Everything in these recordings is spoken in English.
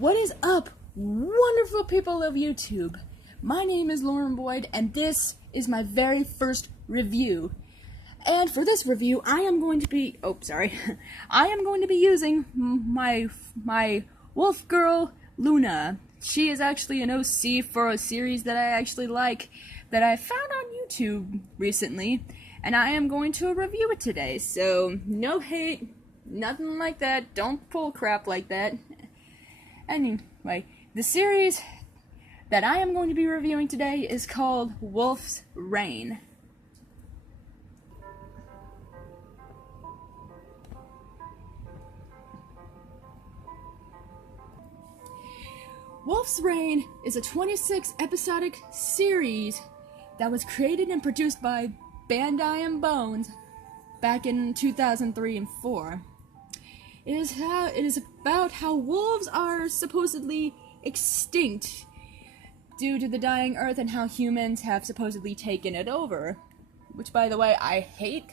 What is up, wonderful people of YouTube? My name is Lauren Boyd, and this is my very first review. And for this review, I am going to be using my wolf girl, Luna. She is actually an OC for a series that I actually like, that I found on YouTube recently, and I am going to review it today. So, no hate, nothing like that, don't pull crap like that. Anyway, the series that I am going to be reviewing today is called Wolf's Rain. Wolf's Rain is a 26 episodic series that was created and produced by Bandai and Bones back in 2003 and 4. It is about how wolves are supposedly extinct due to the dying earth and how humans have supposedly taken it over, which, by the way, I hate.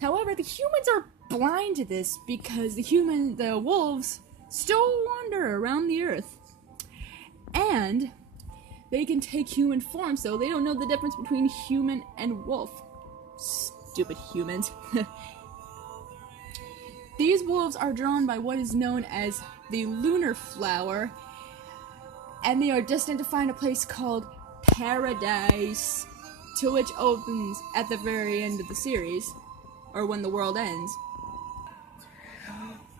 However, the humans are blind to this because the wolves still wander around the earth, and they can take human form, so they don't know the difference between human and wolf. Stupid humans. These wolves are drawn by what is known as the lunar flower, and they are destined to find a place called Paradise, to which opens at the very end of the series, or when the world ends.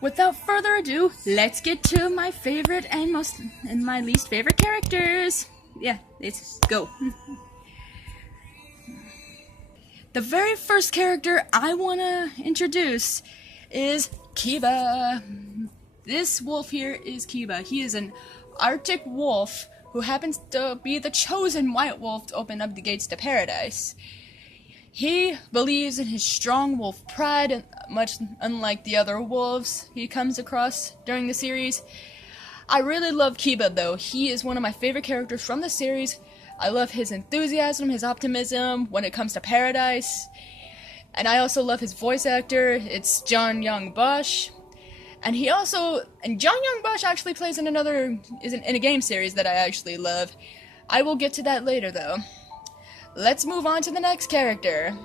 Without further ado, let's get to my favorite and my least favorite characters. Yeah, let's go. The very first character I want to introduce is Kiba. This wolf here is Kiba. He is an Arctic wolf who happens to be the chosen white wolf to open up the gates to paradise. He believes in his strong wolf pride, and much unlike the other wolves he comes across during the series. I really love Kiba, though. He is one of my favorite characters from the series. I love his enthusiasm, his optimism when it comes to paradise. And I also love his voice actor. It's John Young Bosch. And John Young Bosch actually plays in a game series that I actually love. I will get to that later, though. Let's move on to the next character.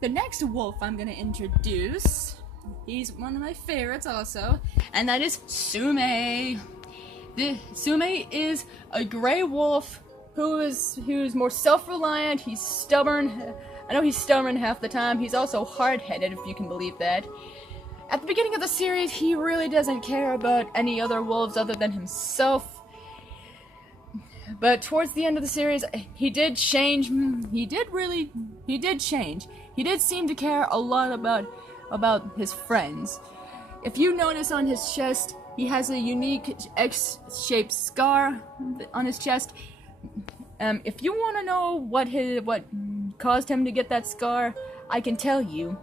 The next wolf I'm going to introduce, he's one of my favorites also, and that is Tsume. Tsume is a gray wolf who's more self-reliant. He's stubborn. I know he's stubborn half the time. He's also hard-headed, if you can believe that. At the beginning of the series, he really doesn't care about any other wolves other than himself. But towards the end of the series, he did change. He did change. He did seem to care a lot about his friends. If you notice on his chest, he has a unique X-shaped scar on his chest. If you want to know what caused him to get that scar, I can tell you.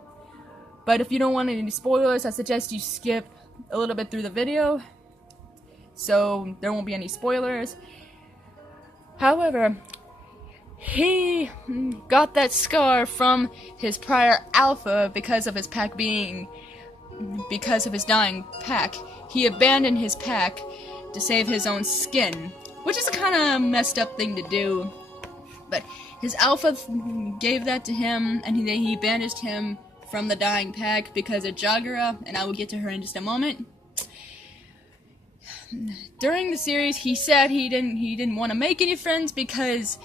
But if you don't want any spoilers, I suggest you skip a little bit through the video, so there won't be any spoilers. However, he got that scar from his prior alpha because of his dying pack. He abandoned his pack to save his own skin, which is a kind of messed up thing to do. But his alpha gave that to him, and he banished him from the dying pack because of Jagera, and I will get to her in just a moment. During the series, he said he didn't want to make any friends because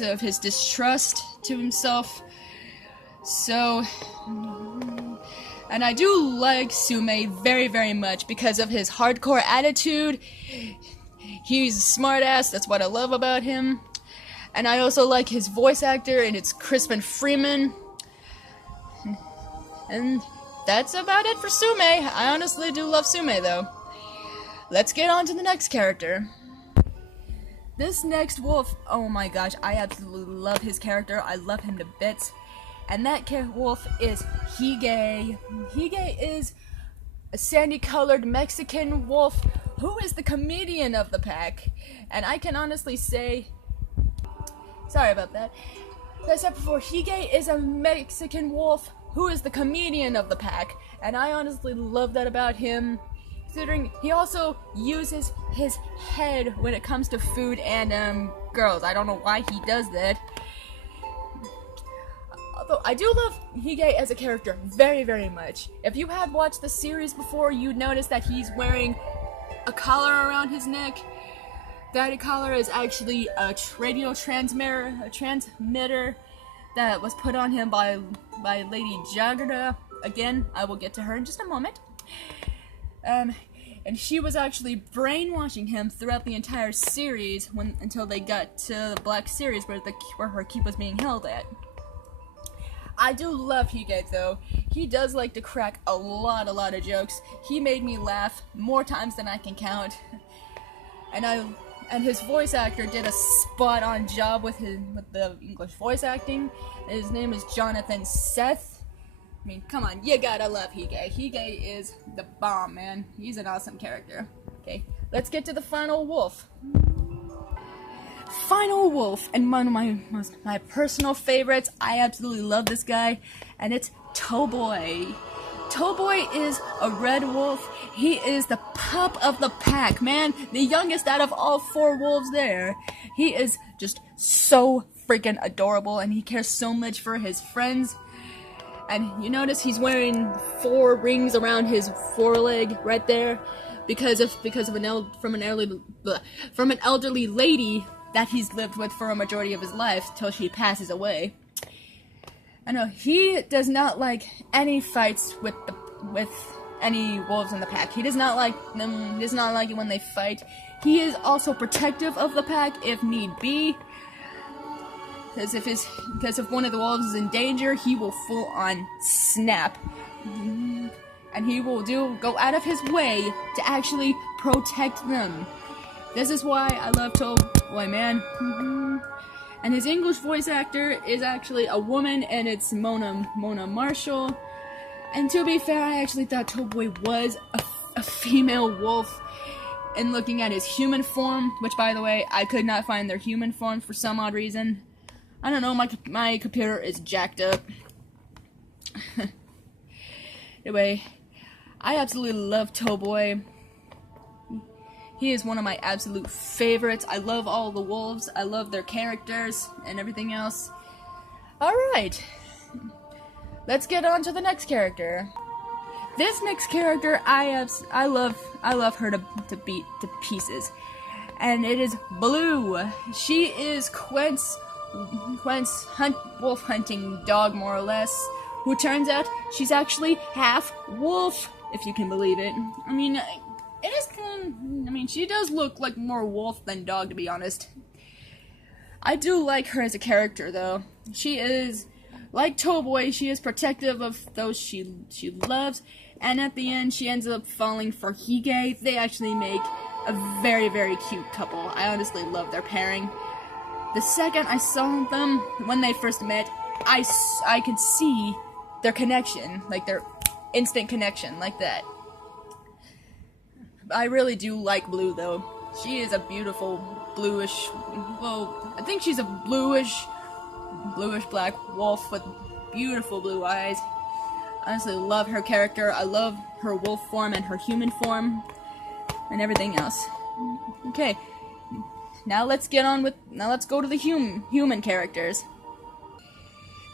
of his distrust to himself. So, and I do like Tsume very, very much because of his hardcore attitude. He's a smartass, that's what I love about him. And I also like his voice actor, and it's Crispin Freeman. And that's about it for Tsume. I honestly do love Tsume, though. Let's get on to the next character. This next wolf, oh my gosh, I absolutely love his character. I love him to bits. And that wolf is Hige. Hige is a sandy-colored Mexican wolf who is the comedian of the pack. And I can honestly say, sorry about that. As I said before, Hige is a Mexican wolf who is the comedian of the pack, and I honestly love that about him, considering he also uses his head when it comes to food and girls. I don't know why he does that. Although I do love Hige as a character very, very much. If you had watched the series before, you'd notice that he's wearing a collar around his neck. That collar is actually a radio transmitter that was put on him by Lady Jagrda. Again, I will get to her in just a moment. And she was actually brainwashing him throughout the entire series until they got to the Black Series where her keep was being held at. I do love Hige though. He does like to crack a lot of jokes. He made me laugh more times than I can count. And his voice actor did a spot-on job with the English voice acting. His name is Jonathan Seth. I mean, come on, you gotta love Hige. Hige is the bomb, man. He's an awesome character. Okay, let's get to the final wolf. Final wolf, and one of my personal favorites. I absolutely love this guy, and it's Toboy. Toboy is a red wolf. He is the pup of the pack, man. The youngest out of all 4 wolves there. He is just so freaking adorable, and he cares so much for his friends. And you notice he's wearing 4 rings around his foreleg right there, because of an elderly lady that he's lived with for a majority of his life till she passes away. I know he does not like any fights with any wolves in the pack. He does not like them. He does not like it when they fight. He is also protective of the pack if need be. Because if one of the wolves is in danger, he will full on snap, and he will go out of his way to actually protect them. This is why I love Toboy, man. And his English voice actor is actually a woman, and it's Mona Marshall. And to be fair, I actually thought Toboy was a female wolf. And looking at his human form, which by the way, I could not find their human form for some odd reason. I don't know, my computer is jacked up. Anyway, I absolutely love Toboy. He is one of my absolute favorites. I love all the wolves. I love their characters and everything else. Alright. Let's get on to the next character. This next character, I love her to beat to pieces. And it is Blue. She is Quent's wolf hunting dog, more or less. Who turns out she's actually half wolf, if you can believe it. I mean, she does look like more wolf than dog, to be honest. I do like her as a character, though. She is, like Toboy, she is protective of those she loves, and at the end, she ends up falling for Hige. They actually make a very, very cute couple. I honestly love their pairing. The second I saw them, when they first met, I could see their connection, like their instant connection, like that. I really do like Blue, though. She is a beautiful bluish, well, I think she's a bluish black wolf with beautiful blue eyes. I honestly love her character. I love her wolf form and her human form and everything else. Okay, now let's go to the human characters.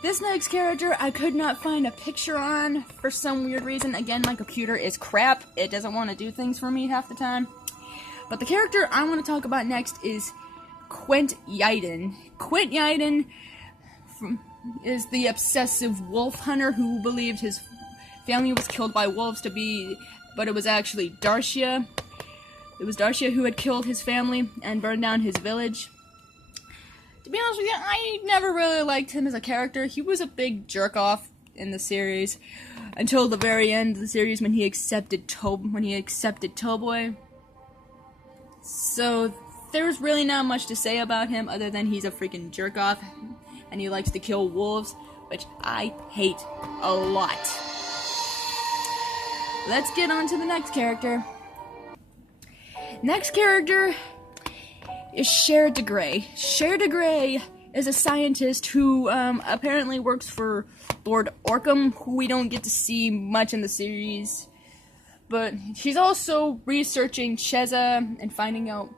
This next character I could not find a picture on for some weird reason. Again, my computer is crap. It doesn't want to do things for me half the time. But the character I want to talk about next is Quent Yaden. Quent Yaden is the obsessive wolf hunter who believed his family was killed by wolves but it was actually Darcia. It was Darcia who had killed his family and burned down his village. To be honest with you, I never really liked him as a character. He was a big jerk-off in the series until the very end of the series when he accepted Toboy. So there's really not much to say about him other than he's a freaking jerk-off and he likes to kill wolves, which I hate a lot. Let's get on to the next character. Next character is Cher de Grey. Cher de Grey is a scientist who apparently works for Lord Orcam, who we don't get to see much in the series. But she's also researching Cheza and finding out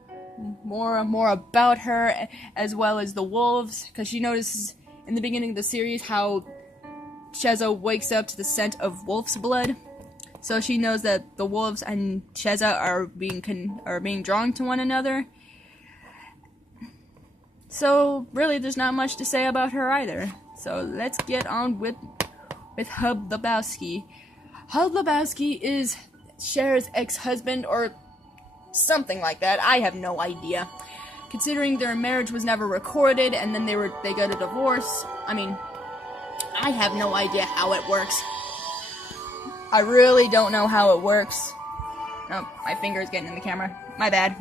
more about her, as well as the wolves, because she notices in the beginning of the series how Cheza wakes up to the scent of wolf's blood. So she knows that the wolves and Cheza are being drawn to one another. So really, there's not much to say about her either. So let's get on with Hub Lebowski. Hub Lebowski is Cher's ex-husband, or something like that. I have no idea. Considering their marriage was never recorded, and then they got a divorce. I mean, I have no idea how it works. I really don't know how it works. Oh, my finger is getting in the camera. My bad.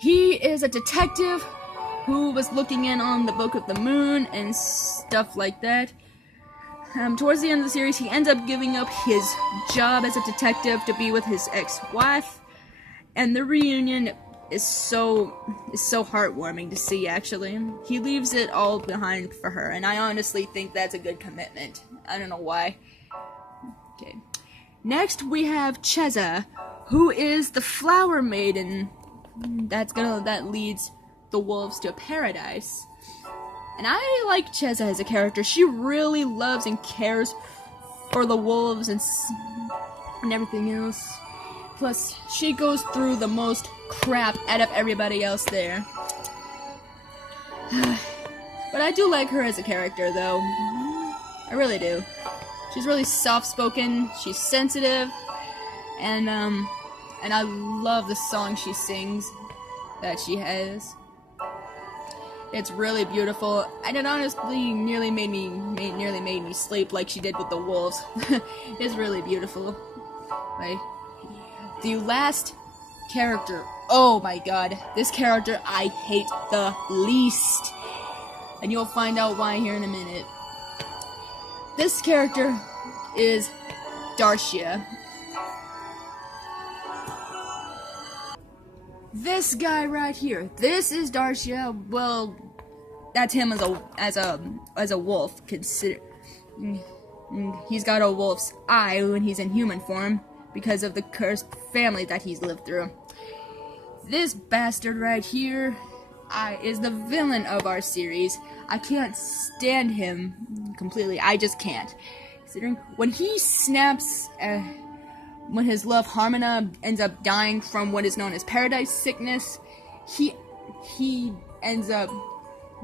He is a detective who was looking in on the Book of the Moon and stuff like that. Towards the end of the series, he ends up giving up his job as a detective to be with his ex-wife, and the reunion is so heartwarming to see, actually. He leaves it all behind for her, and I honestly think that's a good commitment. I don't know why. Okay. Next, we have Cheza, who is the flower maiden that leads the wolves to paradise. And I like Cheza as a character. She really loves and cares for the wolves and everything else. Plus, she goes through the most crap out of everybody else there. But I do like her as a character, though. I really do. She's really soft-spoken, she's sensitive, and I love the song she sings that she has. It's really beautiful, and it honestly nearly made me sleep like she did with the wolves. It's really beautiful. Like, the last character, oh my god, this character I hate the least. And you'll find out why here in a minute. This character is Darcia. This guy right here, this is Darcia. Well, that's him as a wolf. He's got a wolf's eye when he's in human form because of the cursed family that he's lived through. This bastard right here is the villain of our series. I can't stand him completely. I just can't. Considering when he snaps, when his love Harmona ends up dying from what is known as paradise sickness, he ends up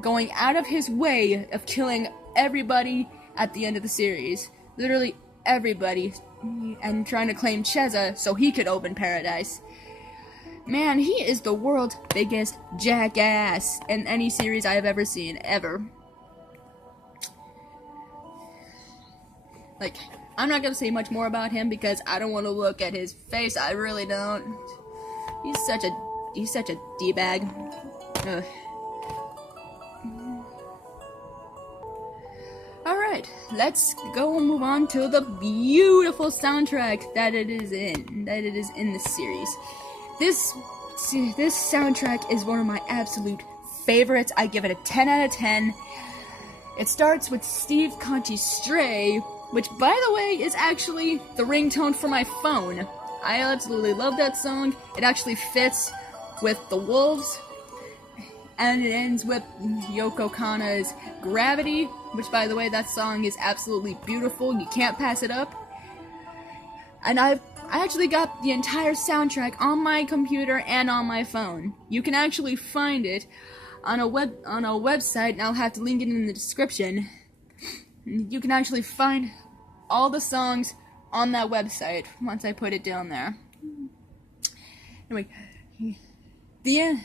going out of his way of killing everybody at the end of the series. Literally everybody. And trying to claim Cheza so he could open paradise. Man, he is the world's biggest jackass in any series I have ever seen, ever. Like, I'm not gonna say much more about him because I don't want to look at his face. I really don't. He's such a d-bag. Ugh. Alright, let's go and move on to the beautiful soundtrack that it is in the series. This soundtrack is one of my absolute favorites. I give it a 10 out of 10. It starts with Steve Conchi's Stray, which, by the way, is actually the ringtone for my phone. I absolutely love that song. It actually fits with the wolves. And it ends with Yoko Kanno's Gravity, which, by the way, that song is absolutely beautiful. You can't pass it up. And I actually got the entire soundtrack on my computer and on my phone. You can actually find it on a website, and I'll have to link it in the description. You can actually find all the songs on that website once I put it down there. Anyway, the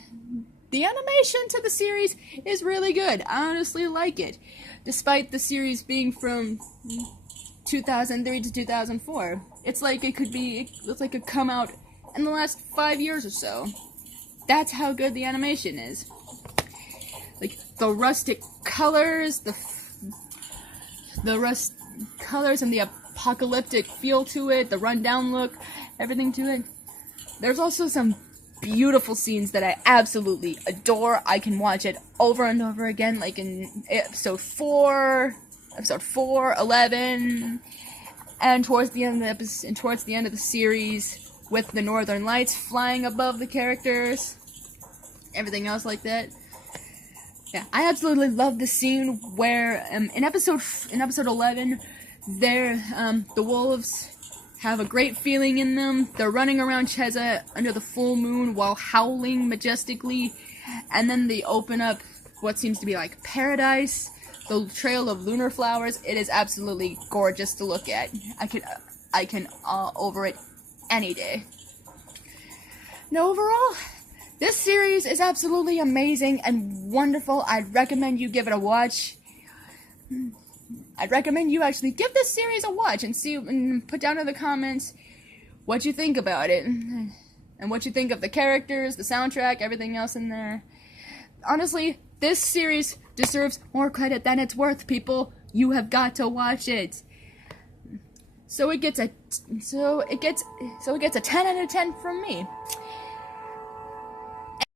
animation to the series is really good. I honestly like it, despite the series being from 2003 to 2004. It's like it could come out in the last 5 years or so. That's how good the animation is. Like, the rustic colors, the rust colors and the apocalyptic feel to it, the rundown look, everything to it. There's also some beautiful scenes that I absolutely adore. I can watch it over and over again, like in episode 4, 11, and towards the end of the series, with the Northern Lights flying above the characters, everything else like that. Yeah, I absolutely love the scene where in episode 11, the wolves have a great feeling in them. They're running around Cheza under the full moon while howling majestically, and then they open up what seems to be like paradise, the trail of lunar flowers. It is absolutely gorgeous to look at. I can over it any day. Now, overall, this series is absolutely amazing and wonderful. I'd recommend you give it a watch. I'd recommend you actually give this series a watch and put down in the comments what you think about it and what you think of the characters, the soundtrack, everything else in there. Honestly, this series deserves more credit than it's worth, people. You have got to watch it. So it gets a 10 out of 10 from me.